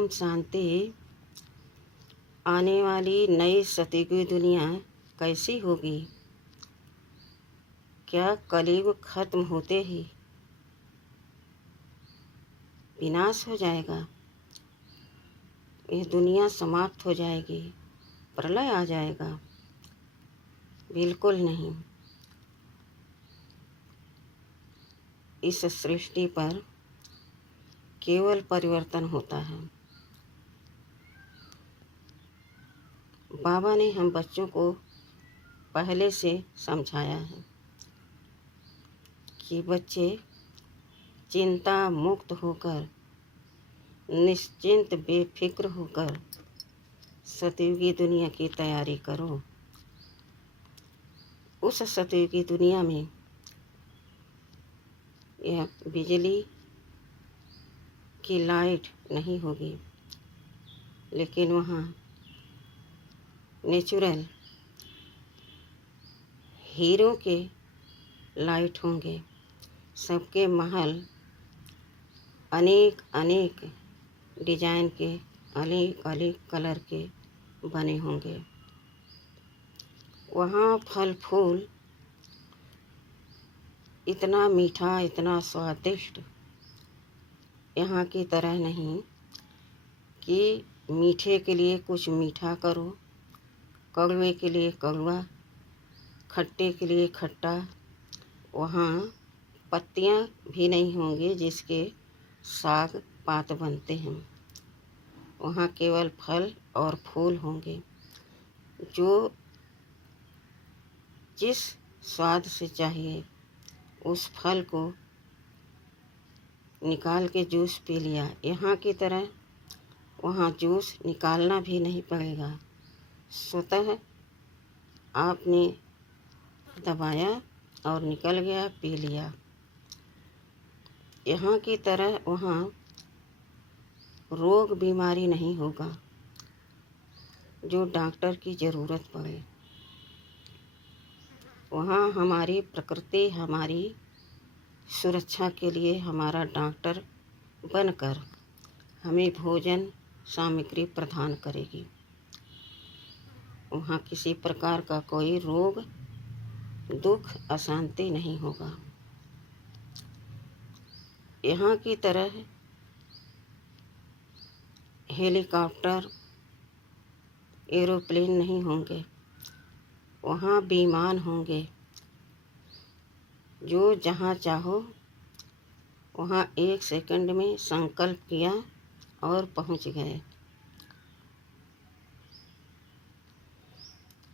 ओम शांति। आने वाली नई सतयुगी दुनिया कैसी होगी? क्या कलयुग खत्म होते ही विनाश हो जाएगा? यह दुनिया समाप्त हो जाएगी, प्रलय आ जाएगा? बिल्कुल नहीं। इस सृष्टि पर केवल परिवर्तन होता है। बाबा ने हम बच्चों को पहले से समझाया है कि बच्चे चिंता मुक्त होकर, निश्चिंत बेफिक्र होकर सतयुगी दुनिया की तैयारी करो। उस सतयुगी दुनिया में यह बिजली की लाइट नहीं होगी, लेकिन वहाँ नेचुरल हीरो के लाइट होंगे। सबके महल अनेक अनेक डिजाइन के, अनेक अनेक कलर के बने होंगे। वहाँ फल फूल इतना मीठा, इतना स्वादिष्ट यहाँ की तरह नहीं कि मीठे के लिए कुछ मीठा करो, कड़वे के लिए कड़वा, खट्टे के लिए खट्टा। वहाँ पत्तियाँ भी नहीं होंगी जिसके साग पात बनते हैं। वहाँ केवल फल और फूल होंगे, जो जिस स्वाद से चाहिए उस फल को निकाल के जूस पी लिया। यहाँ की तरह वहाँ जूस निकालना भी नहीं पड़ेगा, स्वतः आपने दबाया और निकल गया, पी लिया। यहाँ की तरह वहाँ रोग बीमारी नहीं होगा जो डॉक्टर की ज़रूरत पड़े। वहाँ हमारी प्रकृति हमारी सुरक्षा के लिए हमारा डॉक्टर बनकर हमें भोजन सामग्री प्रदान करेगी। वहाँ किसी प्रकार का कोई रोग, दुख, अशांति नहीं होगा। यहाँ की तरह हेलीकॉप्टर, एरोप्लेन नहीं होंगे। वहाँ विमान होंगे, जो जहाँ चाहो वहाँ 1 सेकंड में संकल्प किया और पहुँच गए।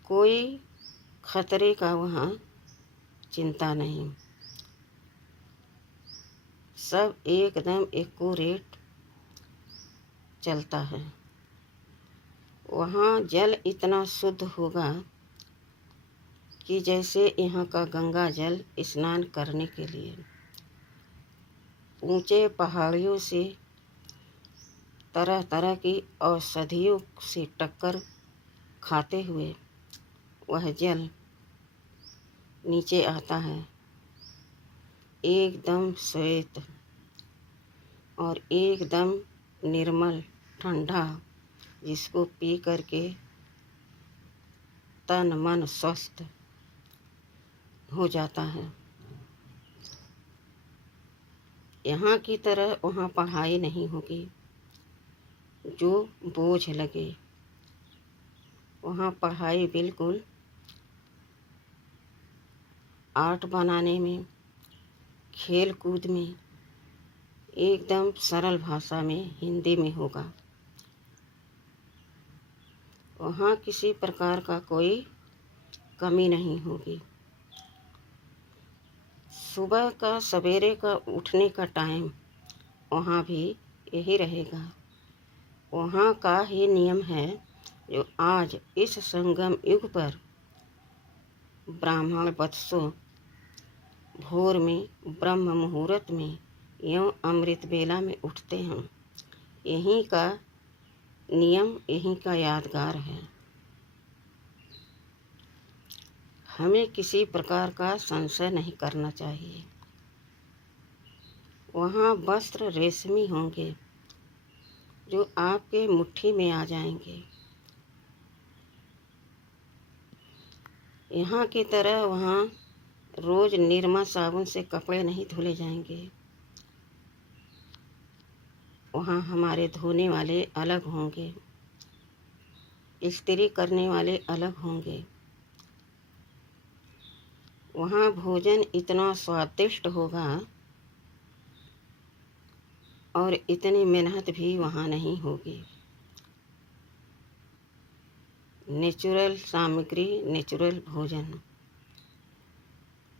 कोई खतरे का वहाँ चिंता नहीं, सब एकदम एक्यूरेट चलता है। वहाँ जल इतना शुद्ध होगा कि जैसे यहाँ का गंगा जल स्नान करने के लिए ऊंचे पहाड़ियों से तरह तरह की औषधियों से टक्कर खाते हुए वह जल नीचे आता है, एकदम श्वेत और एकदम निर्मल ठंडा, जिसको पी करके तन मन स्वस्थ हो जाता है। यहाँ की तरह वहाँ पढ़ाई नहीं होगी जो बोझ लगे। वहाँ पढ़ाई बिल्कुल आर्ट बनाने में, खेल कूद में एकदम सरल भाषा में, हिंदी में होगा। वहाँ किसी प्रकार का कोई कमी नहीं होगी। सुबह का सवेरे का उठने का टाइम वहाँ भी यही रहेगा। वहाँ का ही नियम है जो आज इस संगम युग पर ब्राह्मण वत्सों भोर में ब्रह्म मुहूर्त में एवं अमृत बेला में उठते हैं। यहीं का नियम, यहीं का यादगार है। हमें किसी प्रकार का संशय नहीं करना चाहिए। वहाँ वस्त्र रेशमी होंगे, जो आपके मुट्ठी में आ जाएंगे। यहाँ की तरह वहाँ रोज़ निरमा साबुन से कपड़े नहीं धुले जाएंगे। वहाँ हमारे धोने वाले अलग होंगे, इस्त्री करने वाले अलग होंगे। वहाँ भोजन इतना स्वादिष्ट होगा और इतनी मेहनत भी वहाँ नहीं होगी। नेचुरल सामग्री, नेचुरल भोजन।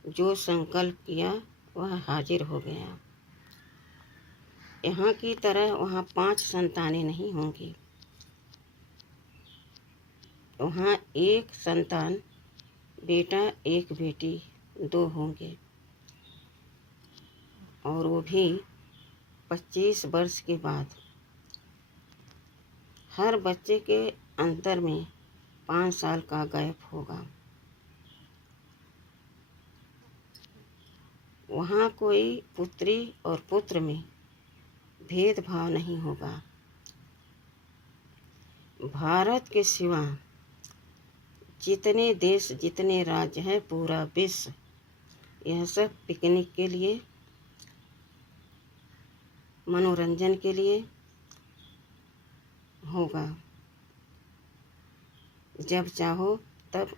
जो संकल्प किया वह हाजिर हो गया। यहाँ की तरह वहाँ 5 संतानें नहीं होंगी। वहाँ एक संतान, बेटा एक बेटी 2 होंगे, और वो भी 25 वर्ष के बाद। हर बच्चे के अंतर में 5 साल का गैप होगा। वहाँ कोई पुत्री और पुत्र में भेदभाव नहीं होगा। भारत के सिवा जितने देश, जितने राज्य हैं, पूरा विश्व, यह सब पिकनिक के लिए, मनोरंजन के लिए होगा। जब चाहो तब,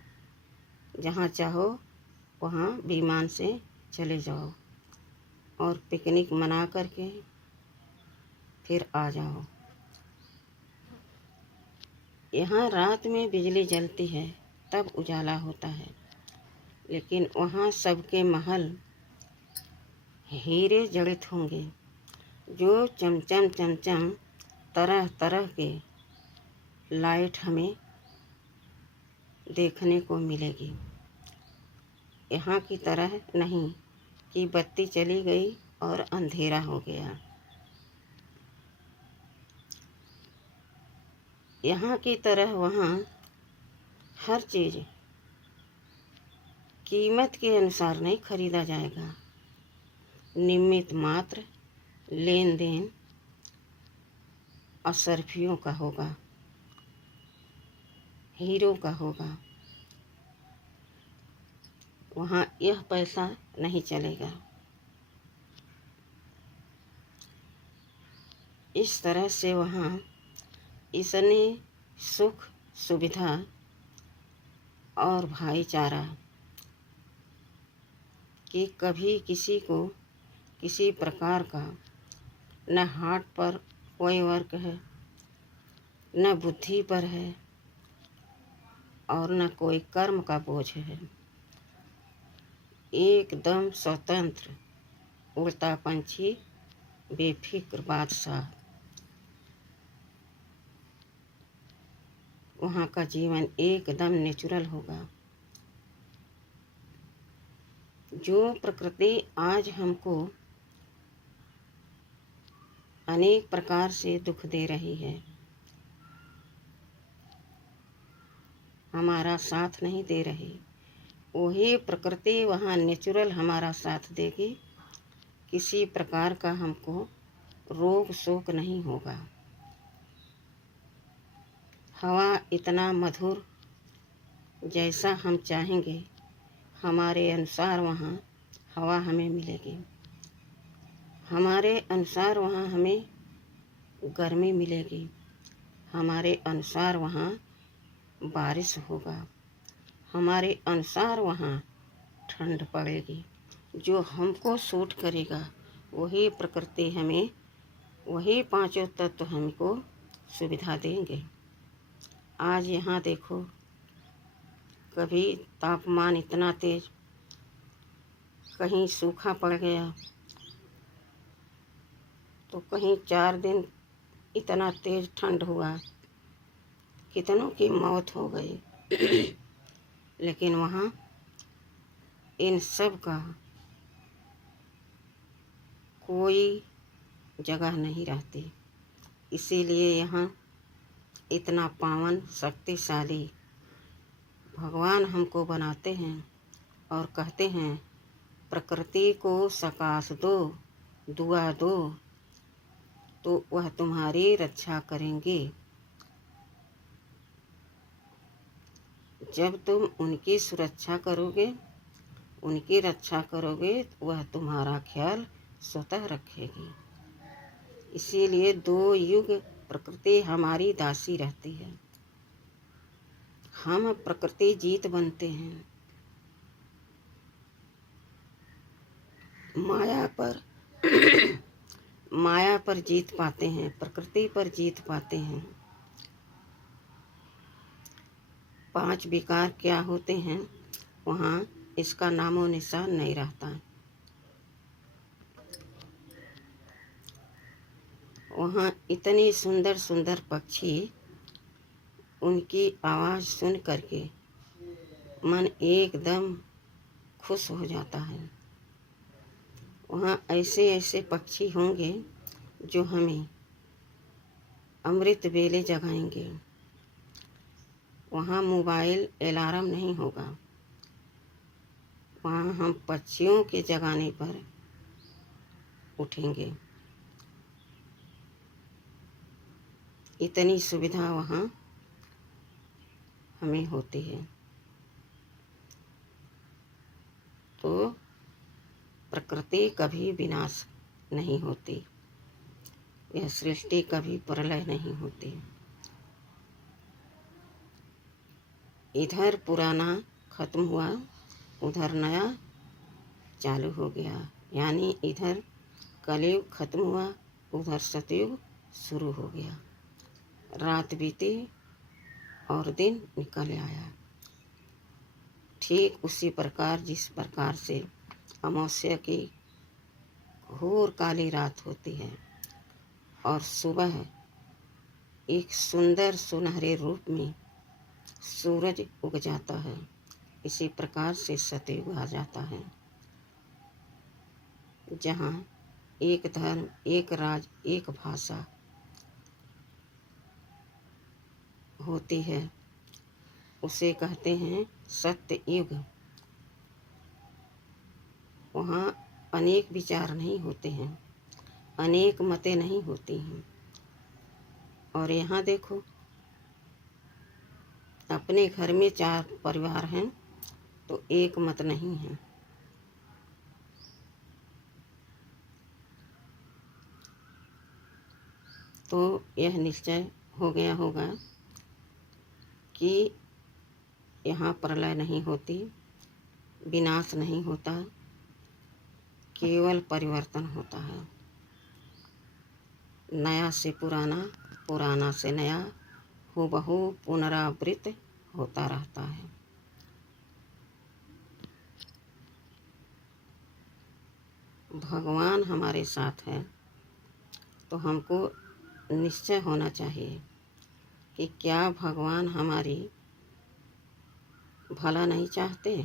जहाँ चाहो वहाँ विमान से चले जाओ और पिकनिक मना करके फिर आ जाओ। यहाँ रात में बिजली जलती है तब उजाला होता है, लेकिन वहाँ सबके महल हीरे जड़ित होंगे, जो चमचम चमचम तरह तरह के लाइट हमें देखने को मिलेगी। यहाँ की तरह नहीं कि बत्ती चली गई और अंधेरा हो गया। यहाँ की तरह वहाँ हर चीज़ कीमत के अनुसार नहीं खरीदा जाएगा। निमित्त मात्र लेन देन असरफियों का होगा, हीरो का होगा। वहाँ यह पैसा नहीं चलेगा। इस तरह से वहाँ इतनी सुख सुविधा और भाईचारा कि कभी किसी को किसी प्रकार का न हार्ट पर कोई वर्क है, न बुद्धि पर है, और न कोई कर्म का बोझ है। एकदम स्वतंत्र, उड़ता पंछी, बेफिक्र बादशाह। वहाँ का जीवन एकदम नेचुरल होगा। जो प्रकृति आज हमको अनेक प्रकार से दुख दे रही है, हमारा साथ नहीं दे रही, वही प्रकृति वहाँ नेचुरल हमारा साथ देगी। किसी प्रकार का हमको रोग शोक नहीं होगा। हवा इतना मधुर, जैसा हम चाहेंगे हमारे अनुसार वहाँ हवा हमें मिलेगी। हमारे अनुसार वहाँ हमें गर्मी मिलेगी। हमारे अनुसार वहाँ बारिश होगा। हमारे अनुसार वहाँ ठंड पड़ेगी। जो हमको सूट करेगा वही प्रकृति हमें, वही 5 तत्व हमको सुविधा देंगे। आज यहाँ देखो, कभी तापमान इतना तेज, कहीं सूखा पड़ गया, तो कहीं 4 दिन इतना तेज ठंड हुआ, कितनों की मौत हो गई। लेकिन वहाँ इन सब का कोई जगह नहीं रहती। इसीलिए यहाँ इतना पावन शक्तिशाली भगवान हमको बनाते हैं और कहते हैं, प्रकृति को सकाश दो, दुआ दो, तो वह तुम्हारी रक्षा करेंगे। जब तुम उनकी सुरक्षा करोगे, उनकी रक्षा करोगे, तो वह तुम्हारा ख्याल स्वतः रखेगी। इसीलिए 2 युग प्रकृति हमारी दासी रहती है। हम प्रकृति जीत बनते हैं, माया पर माया पर जीत पाते हैं, प्रकृति पर जीत पाते हैं। 5 विकार क्या होते हैं, वहाँ इसका नामो निशान नहीं रहता। वहाँ इतनी सुंदर सुंदर पक्षी, उनकी आवाज़ सुन करके मन एकदम खुश हो जाता है। वहाँ ऐसे ऐसे पक्षी होंगे जो हमें अमृत वेले जगाएंगे। वहाँ मोबाइल अलार्म नहीं होगा, वहाँ हम पक्षियों के जगाने पर उठेंगे। इतनी सुविधा वहाँ हमें होती है। तो प्रकृति कभी विनाश नहीं होती, यह सृष्टि कभी प्रलय नहीं होती। इधर पुराना खत्म हुआ, उधर नया चालू हो गया। यानी इधर कलयुग खत्म हुआ, उधर सतयुग शुरू हो गया। रात बीती और दिन निकल आया। ठीक उसी प्रकार जिस प्रकार से अमावस्या की घोर काली रात होती है और सुबह एक सुंदर सुनहरे रूप में सूरज उग जाता है, इसी प्रकार से सतयुग आ जाता है, जहाँ एक धर्म, एक राज, एक भाषा होती है। उसे कहते हैं सत्य युग। वहाँ अनेक विचार नहीं होते हैं, अनेक मतें नहीं होती हैं। और यहाँ देखो, अपने घर में 4 परिवार हैं तो एक मत नहीं है। तो यह निश्चय हो गया होगा कि यहाँ प्रलय नहीं होती, विनाश नहीं होता, केवल परिवर्तन होता है। नया से पुराना, पुराना से नया, हूबहू पुनरावृत्त होता रहता है। भगवान हमारे साथ है तो हमको निश्चय होना चाहिए कि क्या भगवान हमारी भला नहीं चाहते।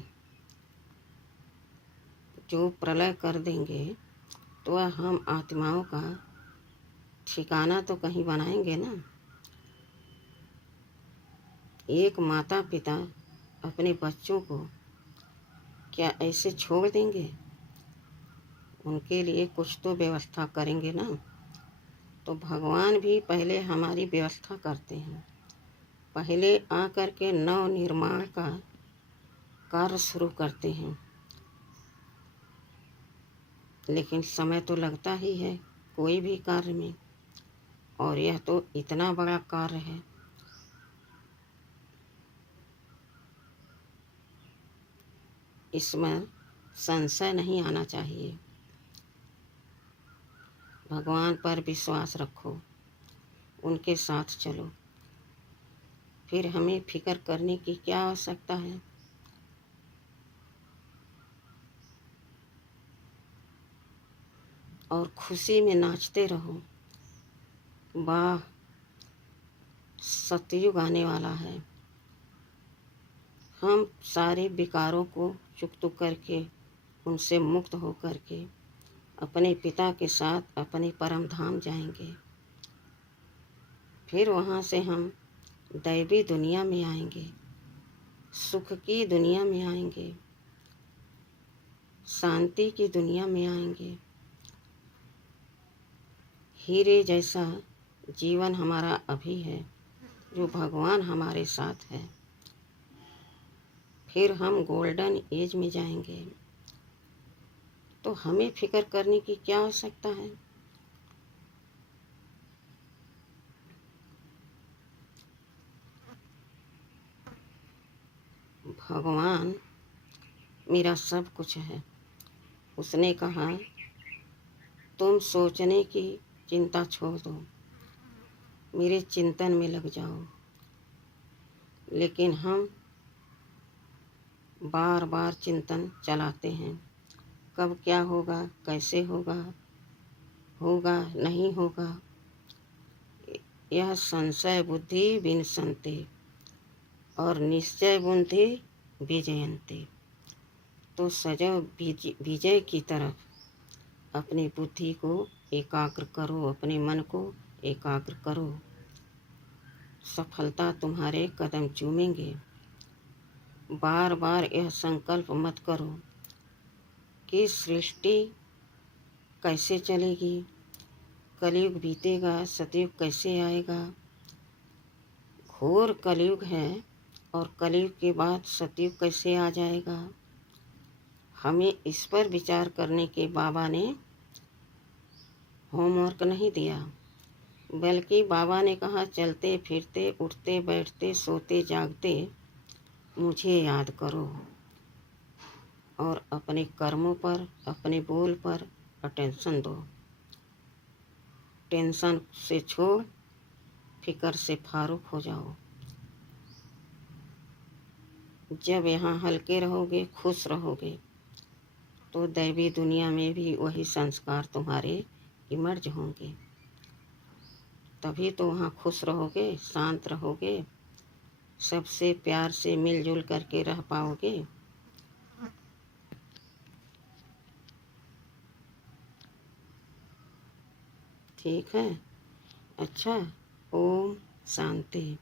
जो प्रलय कर देंगे तो हम आत्माओं का ठिकाना तो कहीं बनाएंगे ना। एक माता पिता अपने बच्चों को क्या ऐसे छोड़ देंगे, उनके लिए कुछ तो व्यवस्था करेंगे ना। तो भगवान भी पहले हमारी व्यवस्था करते हैं, पहले आकर के नव निर्माण का कार्य शुरू करते हैं। लेकिन समय तो लगता ही है कोई भी कार्य में, और यह तो इतना बड़ा कार्य है। इसमें संशय नहीं आना चाहिए। भगवान पर विश्वास रखो, उनके साथ चलो, फिर हमें फिक्र करने की क्या आवश्यकता है। और खुशी में नाचते रहो। वाह, सतयुग आने वाला है। हम सारे विकारों को चुकता करके, उनसे मुक्त हो करके अपने पिता के साथ अपने परम धाम जाएंगे। फिर वहाँ से हम दैवी दुनिया में आएंगे, सुख की दुनिया में आएंगे, शांति की दुनिया में आएंगे। हीरे जैसा जीवन हमारा अभी है, जो भगवान हमारे साथ है। फिर हम गोल्डन एज में जाएंगे, तो हमें फिक्र करने की क्या आवश्यकता है। भगवान मेरा सब कुछ है। उसने कहा तुम सोचने की चिंता छोड़ दो, मेरे चिंतन में लग जाओ। लेकिन हम बार बार चिंतन चलाते हैं, कब क्या होगा, कैसे होगा, होगा नहीं होगा। यह संशय बुद्धि विनशन्ति और निश्चय बुद्धि विजयन्ति। तो सजग विजय की तरफ अपनी बुद्धि को एकाग्र करो, अपने मन को एकाग्र करो। सफलता तुम्हारे कदम चूमेंगे। बार बार यह संकल्प मत करो कि सृष्टि कैसे चलेगी, कलयुग बीतेगा, सतयुग कैसे आएगा। घोर कलयुग है और कलयुग के बाद सतयुग कैसे आ जाएगा। हमें इस पर विचार करने के बाबा ने होमवर्क नहीं दिया, बल्कि बाबा ने कहा चलते फिरते उठते बैठते सोते जागते मुझे याद करो और अपने कर्मों पर, अपने बोल पर अटेंशन दो। टेंशन से छोड़, फिक्र से फारूक हो जाओ। जब यहाँ हल्के रहोगे, खुश रहोगे, तो दैवी दुनिया में भी वही संस्कार तुम्हारे इमर्ज होंगे। तभी तो वहाँ खुश रहोगे, शांत रहोगे, सबसे प्यार से मिलजुल करके रह पाओगे। ठीक है। अच्छा, ओम शांति।